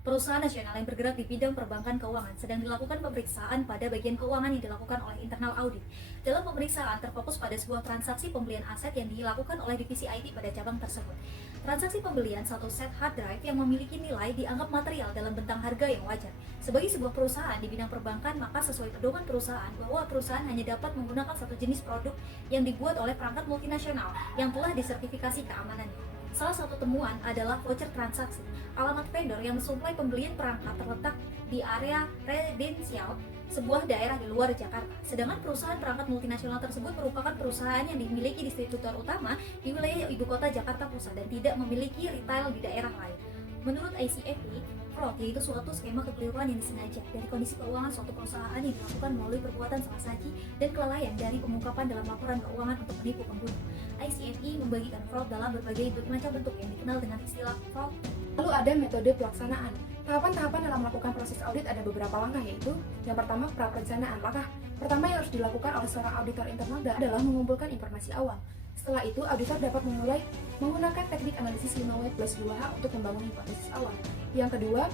perusahaan nasional yang bergerak di bidang perbankan keuangan sedang dilakukan pemeriksaan pada bagian keuangan yang dilakukan oleh internal audit. Dalam pemeriksaan terfokus pada sebuah transaksi pembelian aset yang dilakukan oleh divisi IT pada cabang tersebut. Transaksi pembelian satu set hard drive yang memiliki nilai dianggap material dalam bentang harga yang wajar. Sebagai sebuah perusahaan di bidang perbankan, maka sesuai pedoman perusahaan bahwa perusahaan hanya dapat menggunakan satu jenis produk yang dibuat oleh perangkat multinasional yang telah disertifikasi keamanannya. Salah satu temuan adalah voucher transaksi. Alamat vendor yang mensuplai pembelian perangkat terletak di area residensial sebuah daerah di luar Jakarta. Sedangkan perusahaan perangkat multinasional tersebut merupakan perusahaan yang dimiliki distributor utama di wilayah ibu kota Jakarta Pusat dan tidak memiliki retail di daerah lain. Menurut ICFP, fraud yaitu suatu skema kekeliruan yang disengaja dari kondisi keuangan suatu perusahaan yang dilakukan melalui perbuatan salah saji dan kelalaian dari pengungkapan dalam laporan keuangan untuk menipu pengguna. ICFE membagikan fraud dalam berbagai macam bentuk yang dikenal dengan istilah fraud. Lalu ada metode pelaksanaan. Tahapan-tahapan dalam melakukan proses audit ada beberapa langkah, yaitu yang pertama, pra-perencanaan. Langkah pertama yang harus dilakukan oleh seorang auditor internal adalah mengumpulkan informasi awal. Setelah itu, auditor dapat memulai menggunakan teknik analisis 5W+2H untuk membangun hipotesis awal. Yang kedua,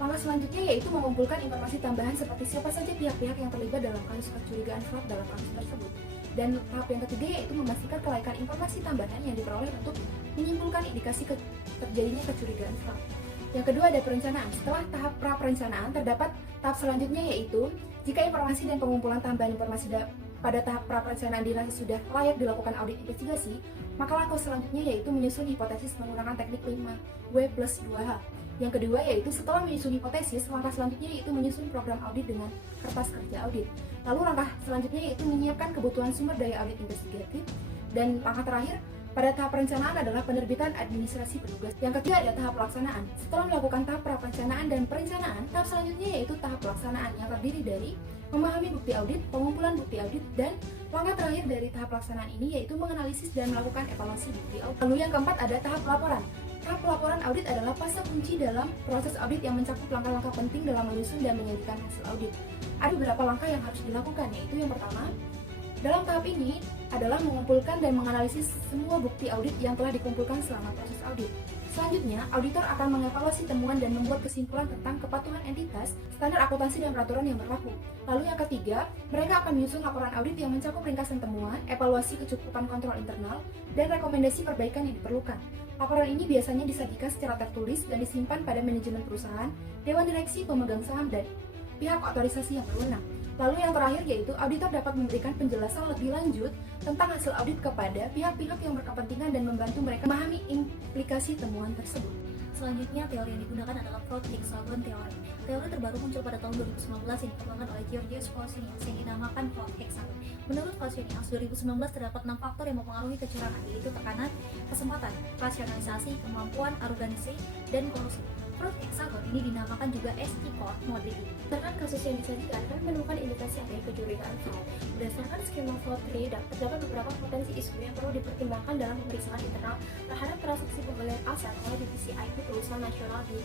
langkah selanjutnya yaitu mengumpulkan informasi tambahan seperti siapa saja pihak-pihak yang terlibat dalam kasus kecurigaan fraud dalam kasus tersebut. Dan tahap yang ketiga yaitu memastikan kelaikan informasi tambahan yang diperoleh untuk menyimpulkan indikasi terjadinya kecurigaan fraud. Yang kedua ada perencanaan. Setelah tahap pra-perencanaan, terdapat tahap selanjutnya yaitu jika informasi dan pengumpulan tambahan informasi pada tahap pra-perencanaan dirasa sudah layak dilakukan audit investigasi, maka langkah selanjutnya yaitu menyusun hipotesis menggunakan teknik 5W+2H. Yang kedua yaitu setelah menyusun hipotesis, langkah selanjutnya yaitu menyusun program audit dengan kertas kerja audit. Lalu langkah selanjutnya yaitu menyiapkan kebutuhan sumber daya audit investigatif. Dan langkah terakhir pada tahap perencanaan adalah penerbitan administrasi petugas. Yang ketiga ada tahap pelaksanaan. Setelah melakukan tahap pra-perencanaan dan perencanaan, tahap selanjutnya yaitu tahap pelaksanaan yang terdiri dari memahami bukti audit, pengumpulan bukti audit, dan langkah terakhir dari tahap pelaksanaan ini yaitu menganalisis dan melakukan evaluasi bukti audit. Lalu yang keempat ada tahap pelaporan. Tahap pelaporan audit adalah fase kunci dalam proses audit yang mencakup langkah-langkah penting dalam menyusun dan menyajikan hasil audit. Ada beberapa langkah yang harus dilakukan, yaitu yang pertama, dalam tahap ini adalah mengumpulkan dan menganalisis semua bukti audit yang telah dikumpulkan selama proses audit. Selanjutnya, auditor akan mengevaluasi temuan dan membuat kesimpulan tentang kepatuhan entitas, standar akuntansi dan peraturan yang berlaku. Lalu yang ketiga, mereka akan menyusun laporan audit yang mencakup ringkasan temuan, evaluasi kecukupan kontrol internal, dan rekomendasi perbaikan yang diperlukan. Laporan ini biasanya disajikan secara tertulis dan disimpan pada manajemen perusahaan, dewan direksi, pemegang saham, dan pihak otorisasi yang berwenang. Lalu yang terakhir yaitu auditor dapat memberikan penjelasan lebih lanjut tentang hasil audit kepada pihak-pihak yang berkepentingan dan membantu mereka memahami implikasi temuan tersebut. Selanjutnya, teori yang digunakan adalah fraud-hexagon theory. Teori terbaru muncul pada tahun 2019 yang dikembangkan oleh Georgios Pausanias yang dinamakan fraud-hexagon. Menurut Pausanias, 2019 terdapat 6 faktor yang mempengaruhi kecurangan, yaitu tekanan, kesempatan, rasionalisasi, kemampuan, arogansi, dan korupsi. Fraud-hexagon ini dinamakan juga ST-Corp model. Berdasarkan kasus yang disajikan, kami menemukan indikasi adanya kecurigaan fraud. Berdasarkan skema fraud trade, terdapat beberapa potensi isu yang perlu dipertimbangkan dalam pemeriksaan internal terhadap transaksi pembelian aset oleh divisi IT perusahaan nasional di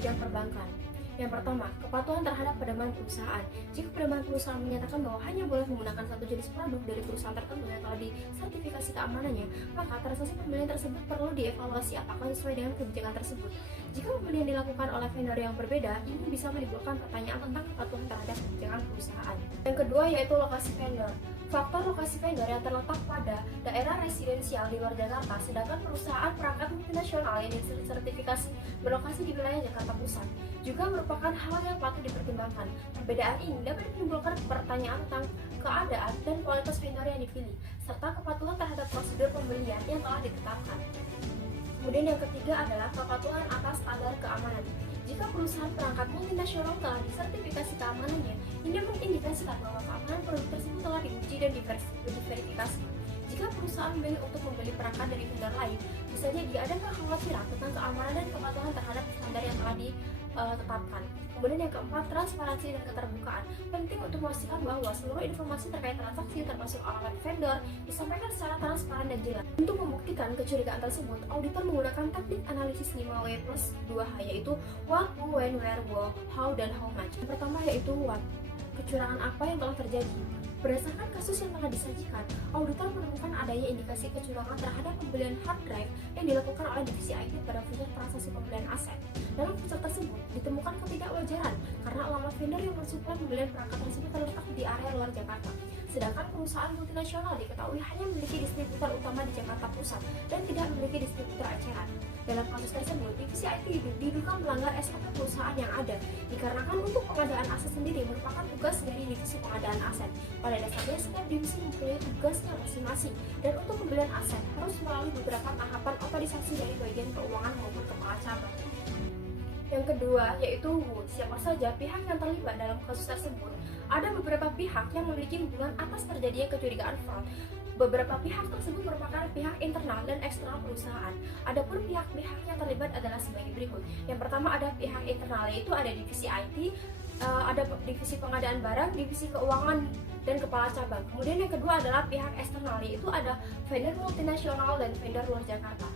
bidang perbankan. Yang pertama, kepatuhan terhadap pedoman perusahaan. Jika pedoman perusahaan menyatakan bahwa hanya boleh menggunakan satu jenis produk dari perusahaan tertentu yang telah disertifikasi keamanannya, maka transaksi pembelian tersebut perlu dievaluasi apakah sesuai dengan kebijakan tersebut. Jika pembelian dilakukan oleh vendor yang berbeda, ini bisa menimbulkan pertanyaan tentang kepatuhan terhadap kebijakan perusahaan. Yang kedua yaitu lokasi vendor. Faktor lokasi vendor yang terletak pada daerah residensial di luar Jakarta, sedangkan perusahaan perangkat multinasional yang disertifikasi berlokasi di wilayah Jakarta Pusat, juga merupakan hal yang patut dipertimbangkan. Perbedaan ini dapat menimbulkan pertanyaan tentang keadaan dan kualitas vendor yang dipilih, serta kepatuhan terhadap prosedur pembelian yang telah ditetapkan. Kemudian yang ketiga adalah kepatuhan atas standar keamanan. Jika perusahaan perangkat multinasional telah disertifikasi keamanannya, ini mengindikasikan bahwa keamanan produk tersebut telah diuji dan diverifikasi. Jika perusahaan memilih untuk membeli perangkat dari vendor lain, bisa jadi ada kekhawatiran tentang keamanan dan kepatuhan terhadap standar yang telah ditetapkan. Kemudian yang keempat, transparansi dan keterbukaan. Penting untuk memastikan bahwa seluruh informasi terkait transaksi termasuk alamat vendor disampaikan secara transparan dan jelas. Untuk membuktikan kecurigaan tersebut, auditor menggunakan teknik analisis 5W+2H yaitu what, who, when, where, how, dan how much. Yang pertama yaitu what. Kecurangan apa yang telah terjadi? Berdasarkan kasus yang telah disajikan, auditor menemukan adanya indikasi kecurangan terhadap pembelian hard drive yang dilakukan oleh divisi IT pada proses transaksi pembelian aset. Dalam proses tersebut, ditemukan ditemukan ketidakwajaran karena alamat vendor yang mensuplai pembelian perangkat tersebut terletak di area luar Jakarta. Sedangkan perusahaan multinasional diketahui hanya memiliki distributor utama di Jakarta Pusat dan tidak memiliki distributor eceran. Dalam kasus tersebut, divisi IT diduga melanggar SOP perusahaan yang ada, dikarenakan untuk pengadaan aset sendiri merupakan tugas dari divisi pengadaan aset. Pada dasarnya, setiap divisi mempunyai tugasnya masing-masing, dan untuk pembelian aset harus melalui beberapa tahapan otorisasi dari bagian keuangan maupun kepala cabang. Yang kedua, yaitu siapa saja pihak yang terlibat dalam kasus tersebut. Ada beberapa pihak yang memiliki hubungan atas terjadinya kecurigaan fraud. Beberapa pihak tersebut merupakan pihak internal dan eksternal perusahaan. Adapun pihak-pihak yang terlibat adalah sebagai berikut. Yang pertama ada pihak internal, yaitu ada divisi IT, ada divisi pengadaan barang, divisi keuangan, dan kepala cabang. Kemudian yang kedua adalah pihak eksternal, yaitu ada vendor multinasional dan vendor luar Jakarta.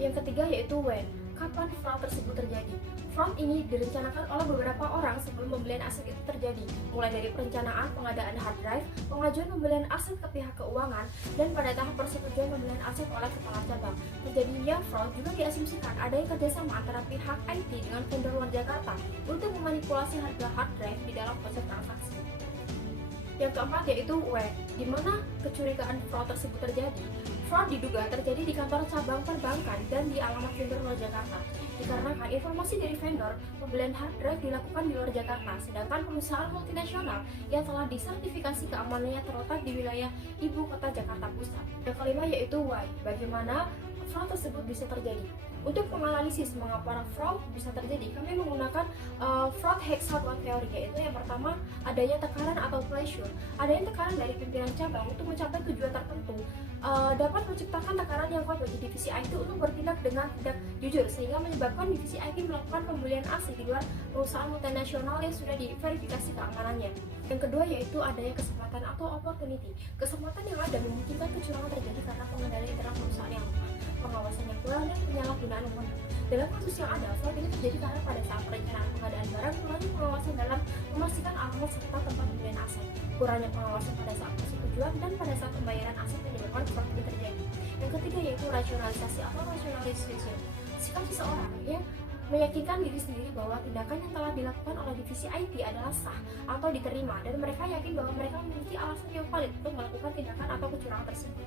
Yang ketiga yaitu when. Kapan fraud tersebut terjadi? Fraud ini direncanakan oleh beberapa orang sebelum pembelian aset itu terjadi, mulai dari perencanaan pengadaan hard drive, pengajuan pembelian aset ke pihak keuangan, dan pada tahap persetujuan pembelian aset oleh kepala cabang. Terjadinya fraud juga diasumsikan adanya kerjasama antara pihak IT dengan vendor luar Jakarta untuk memanipulasi harga hard drive di dalam proses transaksi. Yang keempat yaitu W, di mana kecurigaan fraud tersebut terjadi. Fraud diduga terjadi di kantor cabang perbankan dan di alamat vendor luar Jakarta. Dikarenakan informasi dari vendor, pembelian hard drive dilakukan di luar Jakarta, sedangkan perusahaan multinasional yang telah disertifikasi keamanannya terletak di wilayah ibu kota Jakarta Pusat. Yang kelima yaitu Y, bagaimana fraud tersebut bisa terjadi. Untuk menganalisis mengapa fraud bisa terjadi, kami menggunakan fraud hexagon teori, yaitu yang pertama adanya tekanan atau pressure. Adanya tekanan dari pimpinan cabang untuk mencapai tujuan tertentu dapat menciptakan tekanan yang kuat bagi divisi IT untuk bertindak dengan tidak jujur, sehingga menyebabkan divisi IT melakukan pembelian aset di luar perusahaan multinasional yang sudah diverifikasi keamanannya. Yang kedua yaitu adanya kesempatan atau opportunity. Kesempatan yang ada memungkinkan kecurangan terjadi karena pengendalian internal perusahaan yang lemah, pengawasan yang kurang, dan penyalahgunaan wewenang. Dalam kasus yang ada, fraud ini terjadi karena pada saat perencanaan pengadaan barang kurangnya pengawasan dalam memastikan alamat serta tempat pembelian aset, kurangnya pengawasan pada saat persetujuan, dan pada saat pembayaran aset menyebabkan fraud ini terjadi. Yang ketiga yaitu rasionalisasi atau rationalization. Sikap seseorang yang meyakinkan diri sendiri bahwa tindakan yang telah dilakukan oleh divisi IT adalah sah atau diterima, dan mereka yakin bahwa mereka memiliki alasan yang valid untuk melakukan tindakan atau kecurangan tersebut.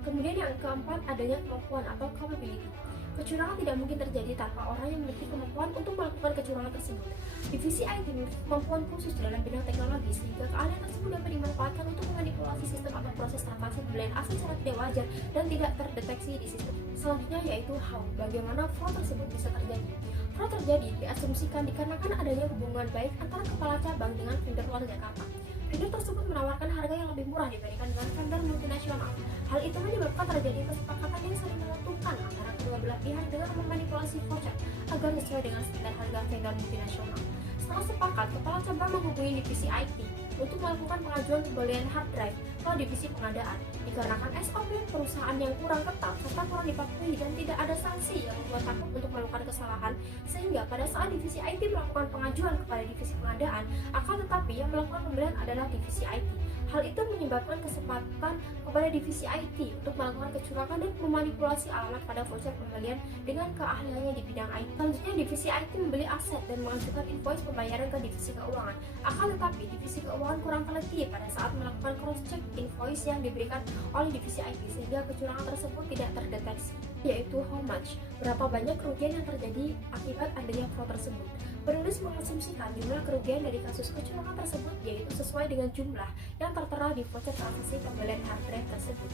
Kemudian yang keempat adanya kemampuan atau capability. Kecurangan tidak mungkin terjadi tanpa orang yang memiliki kemampuan untuk melakukan kecurangan tersebut. Divisi IT memiliki kemampuan khusus dalam bidang teknologi sehingga keahlian tersebut dapat dimanfaatkan untuk memanipulasi sistem atau proses transaksi pembelian aset secara tidak wajar dan tidak terdeteksi di sistem. Selanjutnya yaitu how, bagaimana fraud tersebut bisa terjadi. Fraud terjadi diasumsikan dikarenakan adanya hubungan baik antara kepala cabang dengan vendor luar Jakarta. Vendor tersebut menawarkan harga yang lebih murah dibandingkan dengan vendor multinasional. Hal itu menyebabkan terjadi kesepakatan yang saling menguntungkan antara kedua belah pihak dengan memanipulasi voucher agar sesuai dengan standar harga vendor multinasional. Setelah sepakat, kepala cabang menghubungi divisi IT untuk melakukan pengajuan pembelian hard drive ke divisi pengadaan. Dikarenakan SOP perusahaan yang kurang ketat serta kurang dipatuhi dan tidak ada sanksi yang membuat takut untuk melakukan kesalahan, sehingga pada saat divisi IT melakukan pengajuan kepada divisi pengadaan, akan tetapi yang melakukan pembelian adalah divisi IT. Hal itu menyebabkan kesempatan kepada divisi IT untuk melakukan kecurangan dan memanipulasi alamat pada voucher pembelian dengan keahliannya di bidang IT. Selanjutnya, divisi IT membeli aset dan mengajukan invoice pembayaran ke divisi keuangan. Akan tetapi, divisi keuangan kurang teliti pada saat melakukan cross-check invoice yang diberikan oleh divisi IT sehingga kecurangan tersebut tidak terdeteksi, yaitu how much, berapa banyak kerugian yang terjadi akibat adanya fraud tersebut. Penulis mengasumsikan jumlah kerugian dari kasus kecurangan tersebut yaitu sesuai dengan jumlah yang tertera di voucher transaksi pembelian hard drive tersebut.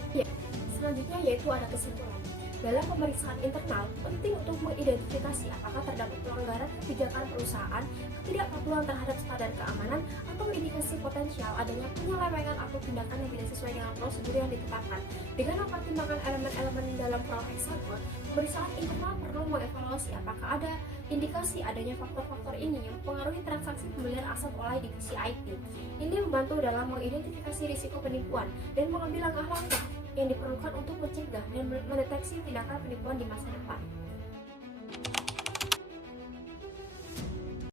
Selanjutnya yaitu ada kesimpulan. Dalam pemeriksaan internal, penting untuk mengidentifikasi apakah terdapat pelanggaran kebijakan perusahaan, ketidakpatuhan terhadap standar keamanan, atau indikasi potensial adanya penyelewengan atau tindakan yang tidak sesuai dengan prosedur yang ditetapkan. Dengan mempertimbangkan elemen-elemen dalam fraud hexagon, pemeriksaan internal perlu mengevaluasi apakah ada indikasi adanya faktor-faktor ini yang mempengaruhi transaksi pembelian aset oleh divisi IT. Ini membantu dalam mengidentifikasi risiko penipuan dan mengambil langkah-langkah yang diperlukan untuk mencegah dan mendeteksi tindakan penipuan di masa depan.